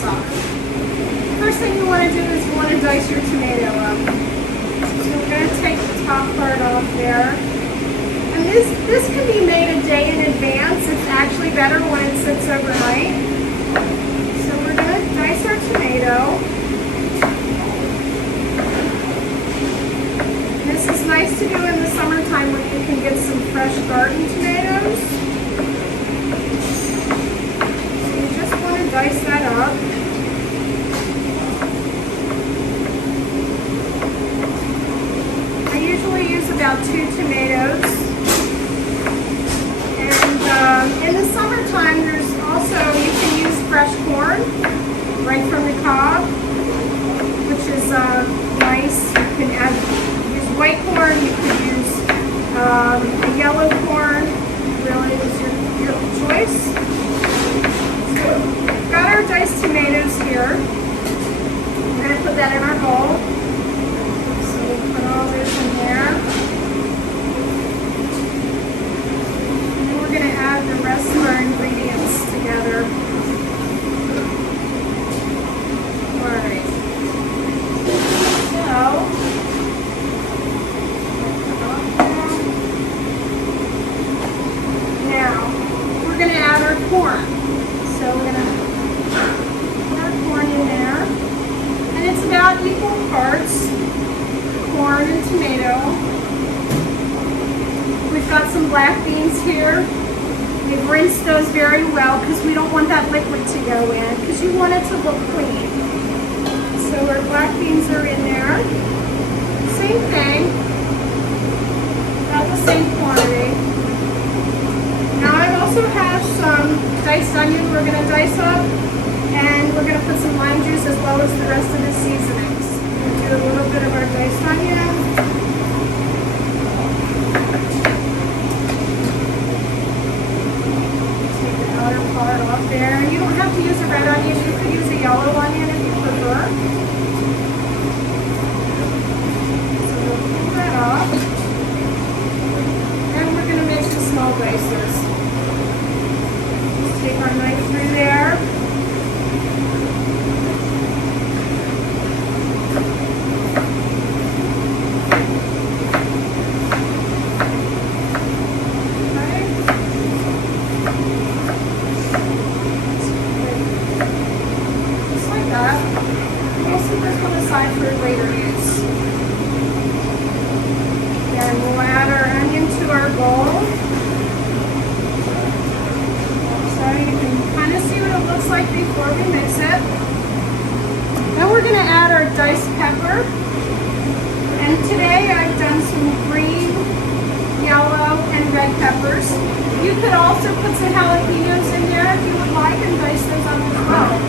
sauce. First thing you want to do is you want to dice your tomato up. So we're going to take the top part off there. And this can be made a day in advance. It's actually better when it sits overnight. So we're going to dice our tomato. This is nice to do in the summertime when you can get some fresh garden tomatoes. So you just want to dice that up. I usually use about 2 tomatoes. And in the summertime, there's also, you can use fresh corn right from the cob, which is nice. You can use white corn, you can use a yellow corn, really is your choice. So we've got our diced tomatoes here. We're going to put that in our bowl. So we'll put all this in there. We're going to add the rest of our ingredients together. Alright. So, now, we're going to add our corn. So we're going to put our corn in there. And it's about equal parts, corn and tomato. We've got some black beans here. We've rinsed those very well because we don't want that liquid to go in because you want it to look clean. So our black beans are in there. Same thing. About the same quantity. Now I also have some diced onion we're going to dice up, and we're going to put some lime juice as well as the rest of the seasonings. We'll do a little bit of our diced onion. Part off there. You don't have to use a red onion, you could use a yellow onion if you prefer. So we'll pull that off. And we're going to make some small dices. Just take our knife through there. For later use. And we'll add our onion to our bowl. So you can kind of see what it looks like before we mix it. Then we're going to add our diced pepper. And today I've done some green, yellow, and red peppers. You could also put some jalapenos in there if you would like and dice those up as well.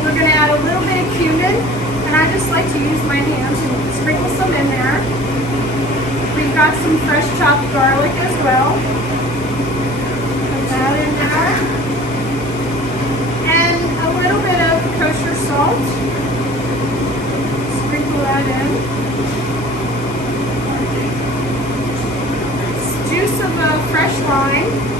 We're going to add a little bit of cumin, and I just like to use my hands and sprinkle some in there. We've got some fresh chopped garlic as well. Put that in there. And a little bit of kosher salt. Sprinkle that in. Juice of a fresh lime.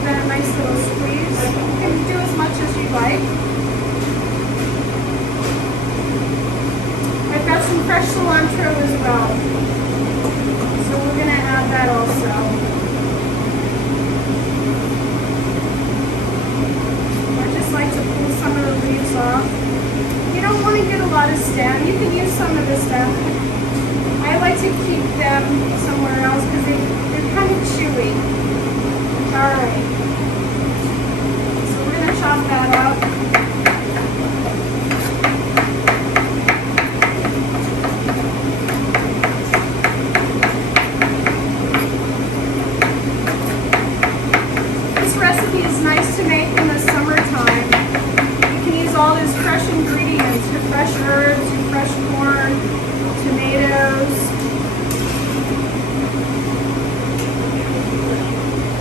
A nice little squeeze. You can do as much as you like. I've got some fresh cilantro as well. So we're going to add that also. I just like to pull some of the leaves off. You don't want to get a lot of stem. You can use some of the stem. I like to keep them somewhere else because they're kind of chewy. Alright, so we're going to chop that up. This recipe is nice to make in the summertime. You can use all those fresh ingredients, your fresh herbs, your fresh corn, tomatoes.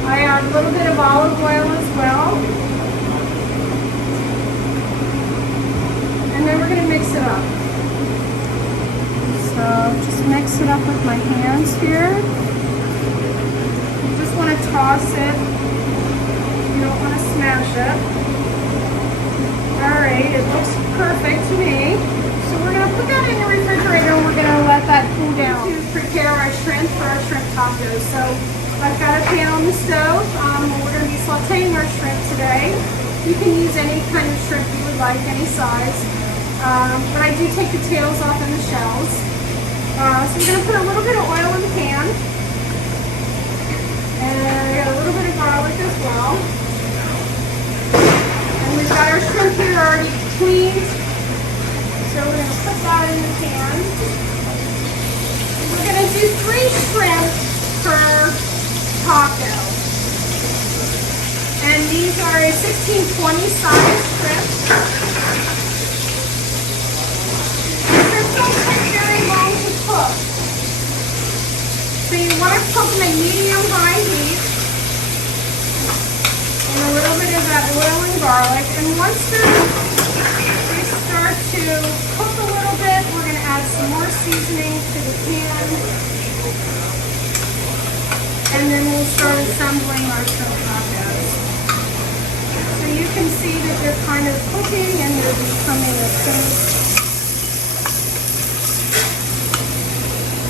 I add a little bit of olive oil as well. And then we're going to mix it up. So just mix it up with my hands here. want to toss it. You don't want to smash it. All right, it looks perfect to me. So we're going to put that in the refrigerator and we're going to let that cool down to prepare our shrimp for our shrimp tacos. So I've got a pan on the stove. We're going to be sauteing our shrimp today. You can use any kind of shrimp you would like, any size. But I do take the tails off and the shells. So we're going to put a little bit of oil in the pan. And I got a little bit of garlic as well. And we've got our shrimp here already cleaned. So we're going to put that in the pan. We're going to do 3 shrimp per taco. And these are a 16-20 size shrimp. Shrimp don't take very long to cook. So you want to cook them at medium-high heat. And a little bit of that oil and garlic. And once they start to cook a little bit, we're going to add some more seasoning to the pan. And then we'll start assembling our shrimp tacos. So you can see that they're kind of cooking and they're becoming a paste.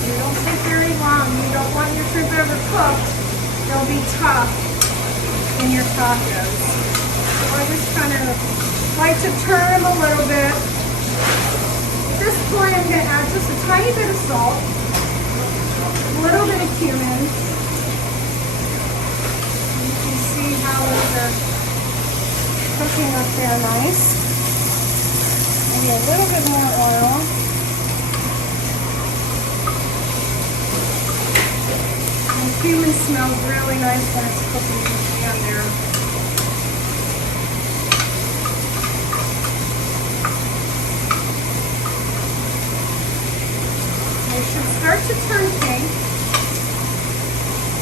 They don't take very long. You don't want your shrimp overcooked. They'll be tough in your tacos. So I just kind of like to turn them a little bit. At this point, I'm going to add just a tiny bit of salt, a little bit of cumin. You can see how those are cooking up there nice. Maybe a little bit more oil. And the cumin smells really nice when it's cooking in the pan there. They should start to turn pink,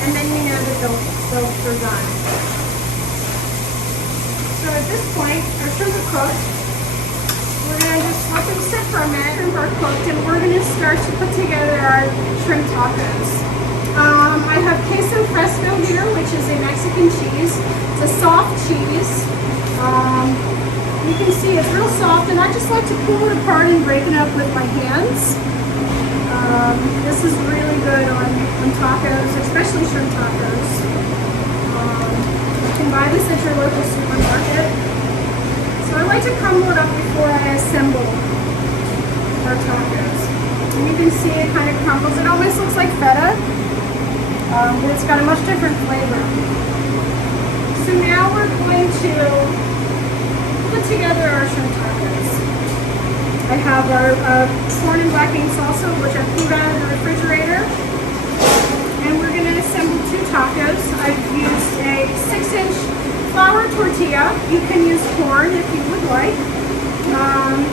and then you know that they're done. So at this point, our shrimp are cooked. We're going to just let them sit for a minute. Shrimp are cooked, and we're going to start to put together our shrimp tacos. I have Queso Fresco here, which is a Mexican cheese. It's a soft cheese. You can see it's real soft, and I just like to pull it apart and break it up with my hands. This is really good on tacos, especially shrimp tacos. You can buy this at your local supermarket. So I like to crumble it up before I assemble our tacos. And you can see it kind of crumbles. It almost looks like feta, but it's got a much different flavor. So now we're going to put together our shrimp tacos. I have our corn and black bean salsa, which I pulled out of the refrigerator. And we're going to assemble 2 tacos. I've used a 6-inch flour tortilla. You can use corn if you would like.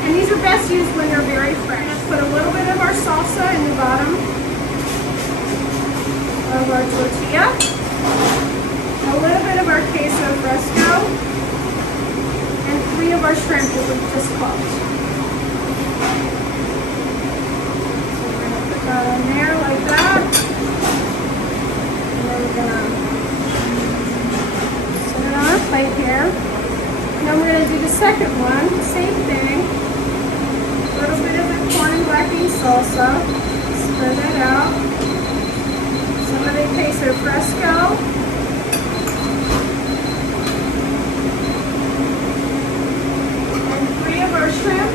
And these are best used when they're very fresh. Put a little bit of our salsa in the bottom of our tortilla. A little bit of our Queso Fresco. And 3 of our shrimp that we've just cooked. In there like that, and then we're going to set it on our plate here. And then we're going to do the second one, same thing. A little bit of the corn and black bean salsa, spread that out. Some of the Queso Fresco. And 3 of our shrimp.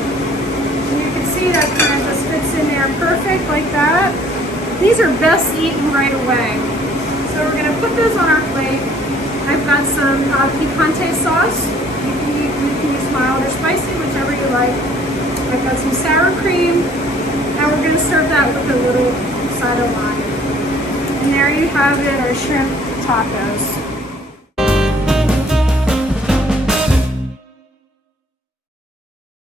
See, that kind of just fits in there perfect like that. These are best eaten right away. So we're going to put those on our plate. I've got some picante sauce. You can use mild or spicy, whichever you like. I've got some sour cream. And we're going to serve that with a little side of lime. And there you have it, our shrimp tacos.